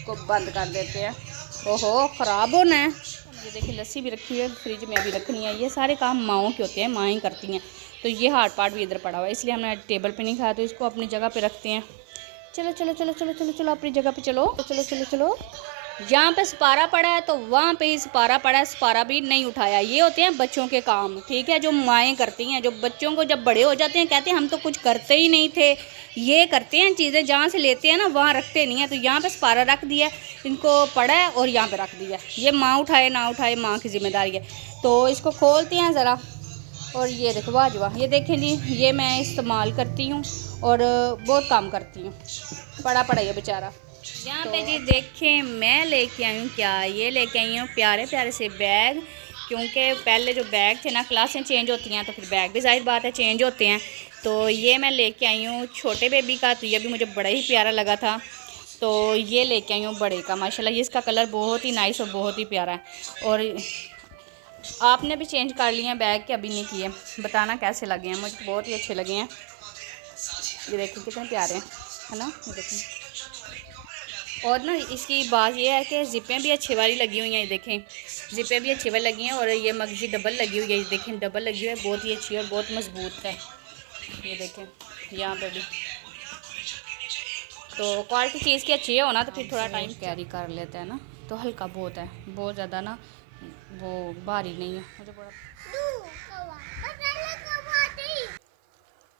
इसको बंद कर देते हैं। ओहो ख़राब होना है। ये देखिए लस्सी भी रखी है, फ्रिज में अभी रखनी है। ये सारे काम माओं के होते हैं, माँ ही करती हैं। तो ये हार्ड पार्ट भी इधर पड़ा हुआ है, इसलिए हमने टेबल पे नहीं खाया, तो इसको अपनी जगह पे रखते हैं। चलो चलो चलो चलो चलो चलो अपनी जगह पे चलो चलो चलो चलो। जहाँ पे सपारा पड़ा है तो वहाँ पे ही सपारा पड़ा है, सपारा भी नहीं उठाया। ये होते हैं बच्चों के काम, ठीक है, जो माएँ करती हैं, जो बच्चों को जब बड़े हो जाते हैं कहते हैं हम तो कुछ करते ही नहीं थे। ये करते हैं चीज़ें, जहाँ से लेते हैं ना वहाँ रखते नहीं हैं। तो यहाँ पे सपारा रख दिया, इनको पड़ा है और यहाँ पे रख दिया। ये माँ उठाए ना उठाए माँ की जिम्मेदारी है। तो इसको खोलते हैं ज़रा। और ये देखो वाह वाह, ये देखें जी, ये मैं इस्तेमाल करती हूँ और बहुत काम करती हूँ। पड़ा पड़ा ये बेचारा यहाँ पे जी। देखें मैं लेके आई हूँ क्या, ये लेके आई हूँ प्यारे प्यारे से बैग। क्योंकि पहले जो बैग थे ना, क्लासें चेंज होती हैं तो फिर बैग भी ज़ाहिर बात है चेंज होते हैं। तो ये मैं लेके आई हूँ छोटे बेबी का, तो ये भी मुझे बड़ा ही प्यारा लगा था। तो ये लेके आई हूँ बड़े का। माशाल्लाह ये इसका कलर बहुत ही नाइस और बहुत ही प्यारा है। और आपने भी चेंज कर लिए हैं बैग के, अभी नहीं किए, बताना कैसे लगे हैं। मुझे बहुत ही अच्छे लगे हैं। ये देखें कितने प्यारे हैं, है ना, ये देखें। और ना इसकी बात ये है कि ज़िपें भी अच्छी वाली लगी हुई हैं। ये देखें ज़िपें भी अच्छी वाली लगी हैं और ये मगजी डबल लगी हुई है। ये देखें डबल लगी हुई है, बहुत ही अच्छी और बहुत मज़बूत है। ये देखें यहाँ पे भी। तो क्वालिटी चीज़ की अच्छी हो ना तो फिर थोड़ा टाइम कैरी कर लेते हैं ना, तो हल्का बहुत है, बहुत ज़्यादा ना वो भारी नहीं है। मुझे बड़ा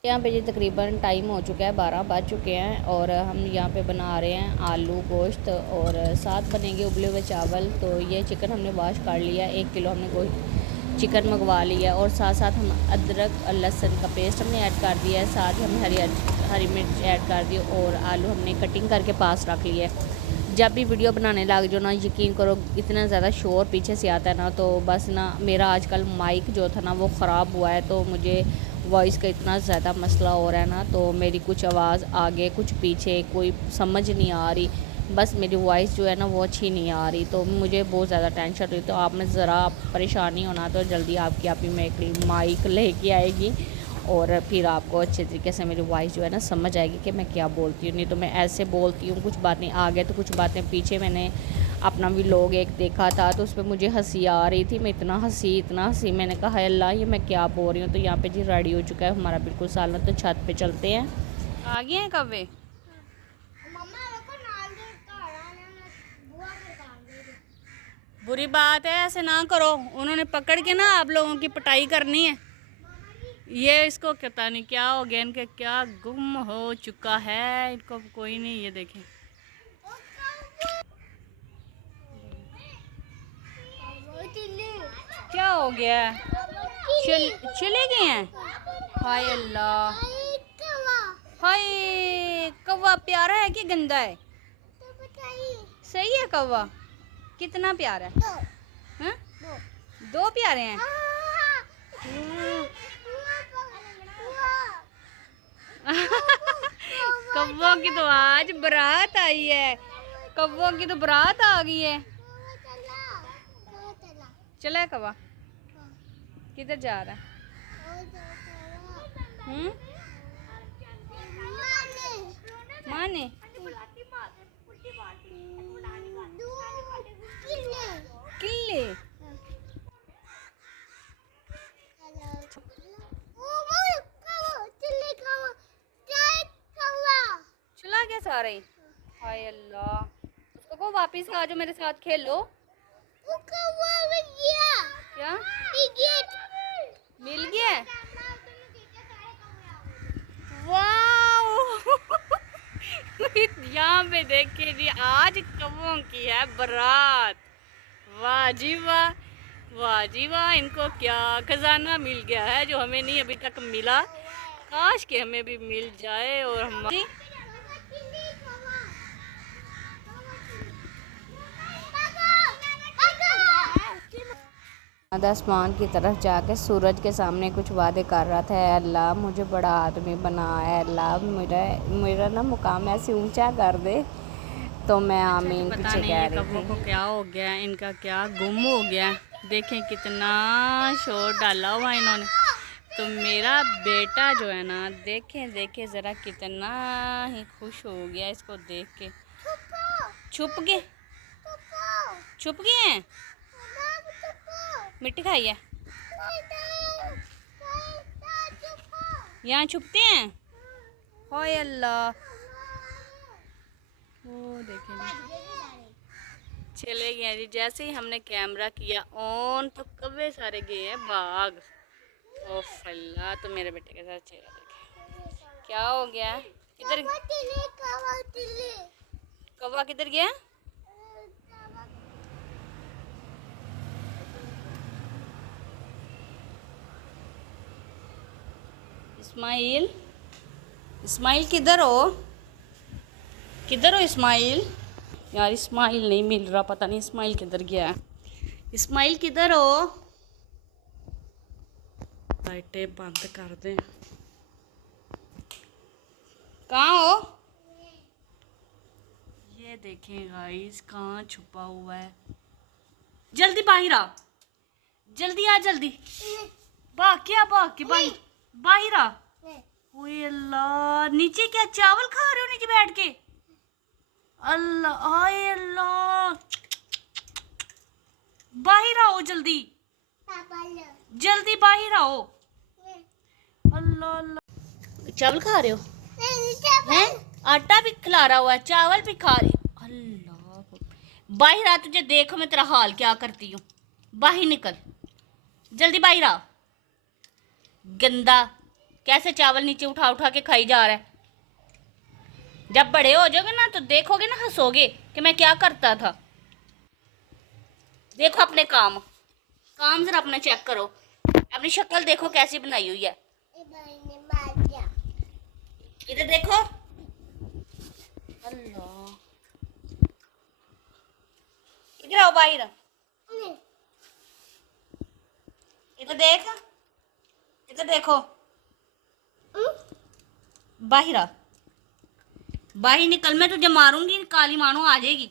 यहाँ पे जी तकरीबन टाइम हो चुका है, 12 बज चुके हैं और हम यहाँ पे बना रहे हैं आलू गोश्त और साथ बनेंगे उबले हुए चावल। तो ये चिकन हमने वॉश कर लिया, 1 किलो हमने गोश्त चिकन मंगवा लिया और साथ साथ हम अदरक और लहसुन का पेस्ट हमने ऐड कर दिया है। साथ ही हमने हरी मिर्च ऐड कर दी और आलू हमने कटिंग करके पास रख लिया है। जब भी वीडियो बनाने लग जाओ ना, यकीन करो इतना ज़्यादा शोर पीछे से आता है ना, तो बस ना मेरा आजकल माइक जो था ना वो ख़राब हुआ है, तो मुझे वॉइस का इतना ज़्यादा मसला हो रहा है ना, तो मेरी कुछ आवाज़ आगे कुछ पीछे कोई समझ नहीं आ रही। बस मेरी वॉइस जो है ना वो अच्छी नहीं आ रही, तो मुझे बहुत ज़्यादा टेंशन रही। तो आप में ज़रा परेशानी होना तो जल्दी आपकी आप ही में माइक लेके आएगी और फिर आपको अच्छे तरीके से मेरी वॉइस जो है ना समझ आएगी कि मैं क्या बोलती हूँ। नहीं तो मैं ऐसे बोलती हूँ, कुछ बातें आगे तो कुछ बातें पीछे। मैंने अपना भी लोग एक देखा था तो उस पर मुझे हंसी आ रही थी, मैं इतना हंसी, मैंने कहा हाय अल्लाह ये मैं क्या बोल रही हूँ। तो यहाँ पे जी रेडी हो चुका है हमारा बिल्कुल सालन। तो छत पे चलते हैं। आ गए हैं कव्वे। बुरी बात है, ऐसे ना करो, उन्होंने पकड़ के ना आप लोगों की पिटाई करनी है। ये इसको पता नहीं क्या हो गया, इनके क्या गुम हो चुका है, इनको कोई नहीं। ये देखें क्या हो गया, चले गए हैं। हाय अल्लाह, हाय कौवा प्यारा है कि गंदा है? सही है कौवा, कितना प्यारा है? हाँ? दो प्यारे हैं। कौवों की तो आज बारात आई है, कौवों की तो बारात आ गई है। चला है कौवा, किधर जा रहा है? माने किल्ले चला गया सारे। हाय अल्लाह, उसको को वापिस आ जाओ मेरे साथ खेलो। क्या मिल गया? वाह यहाँ पे देखिए जी, आज कौवों की है बारात। वाह जी वाह, वाह जी वाह, इनको क्या खजाना मिल गया है जो हमें नहीं अभी तक मिला। काश के हमें भी मिल जाए। और हम आसमान की तरफ जाकर सूरज के सामने कुछ वादे कर रहा था, अल्लाह मुझे बड़ा आदमी बना है, अल्लाह मेरा मेरा ना मुकाम ऐसे ऊंचा कर दे। तो मैं आमीन पीछे कह रही थी। को क्या हो गया, इनका क्या गुम हो गया। देखें कितना शोर डाला हुआ इन्होंने। तो मेरा बेटा जो है ना, देखें ज़रा कितना ही खुश हो गया इसको देख के। छुप गए, छुप गए हैं। मिट्टी खाई है, यहाँ छुपते हैं। हाय अल्लाह, वो देखें चले गए जी। जैसे ही हमने कैमरा किया ऑन तो कब्बे सारे गए हैं भाग। ओफ अल्लाह, तो मेरे बेटे के साथ चेहरा देखे क्या हो गया। किधर कौवा किधर गया? इस्माइल, इस्माइल किधर हो? किधर हो इस्माइल? यार इस्माइल नहीं मिल रहा, पता नहीं इस्माइल किधर गया है। इस्माइल किधर हो? लाइटें बंद कर दें। कहाँ हो? ये देखें गाइस कहाँ छुपा हुआ है। जल्दी बाहर आ, जल्दी आ, जल्दी भाग के बाहर बाहर आ। ओए अल्लाह, नीचे क्या चावल खा रहे हो नीचे बैठ के? अल्लाह, हाय अल्लाह, बाहर आओ जल्दी, जल्दी बाहर आओ। अल्लाह अल्लाह, चावल खा रहे हो हैं? आटा भी खिलारा हुआ है, चावल भी खा रहे। अल्लाह, बाहर आ, तुझे देखो मैं तेरा हाल क्या करती हूँ। बाहर निकल, जल्दी बाहर आ। गंदा, कैसे चावल नीचे उठा उठा के खाई जा रहा है। जब बड़े हो जाओगे ना तो देखोगे ना, हंसोगे कि मैं क्या करता था। देखो अपने काम जरा अपना चेक करो, अपनी शक्ल देखो कैसी बनाई हुई है। इधर देखो, अल्लाह, इधर आओ बाहर, इधर देख, इधर देखो, बाहर आ, बाहर निकल, मैं तुझे मारूंगी। काली मानो आ जाएगी।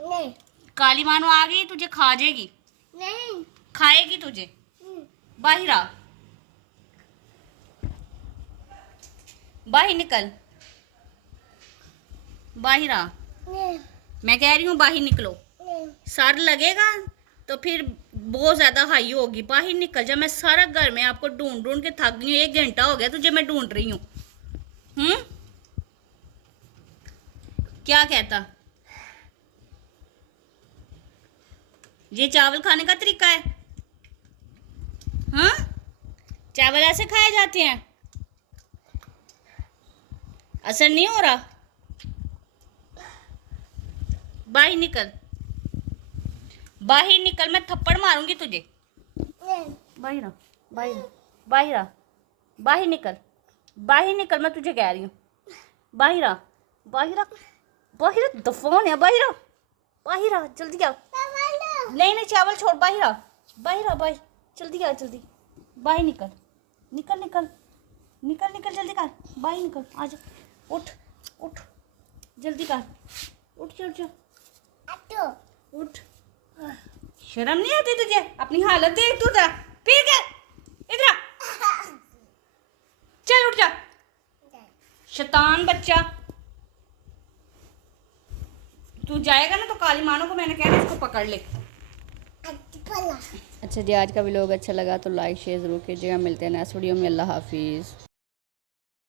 नहीं, काली मानो आ गई तुझे खा जाएगी। नहीं, खाएगी तुझे। बाहर आ, बाहर निकल, बाहर आ। मैं कह रही हूँ बाहर निकलो। सर लगेगा तो फिर बहुत ज्यादा हाई होगी। बाहर निकल जा, मैं सारा घर में आपको ढूंढ ढूंढ के थक गई हूँ। 1 घंटा हो गया तुझे मैं ढूंढ रही हूँ। क्या कहता? ये चावल खाने का तरीका है? हाँ, चावल ऐसे खाए जाते हैं? असर नहीं हो रहा? बाहर निकल, बाहर निकल, मैं थप्पड़ मारूंगी तुझे। बाहर आ, बाहर, बाहर आ, बाहर निकल, बाहर निकल, मैं तुझे कह रही हूँ। बाहर आ, बाहर आ, बाहर दफान है, बाहर आ, बाहर आ, जल्दी आ। नहीं नहीं, चावल छोड़, बाहर आ, बाहर आ, बाहर, जल्दी आ, जल्दी बाहर निकल, निकल निकल निकल निकल, जल्दी कर, बाहर निकल, आजा, उठ उठ, जल्दी कर, उठ जा, उठ जा, उठ। शर्म नहीं आती तुझे? अपनी हालत देख तू, जरा फिर कर, इधर आ, चल उठ जा, शैतान बच्चा। तू जाएगा ना तो काली मानो को मैंने कहना इसको पकड़ ले। अच्छा जी, आज का व्लॉग अच्छा लगा तो लाइक शेयर ज़रूर कीजिएगा। मिलते हैं नेक्स्ट वीडियो में। अल्लाह हाफिज़।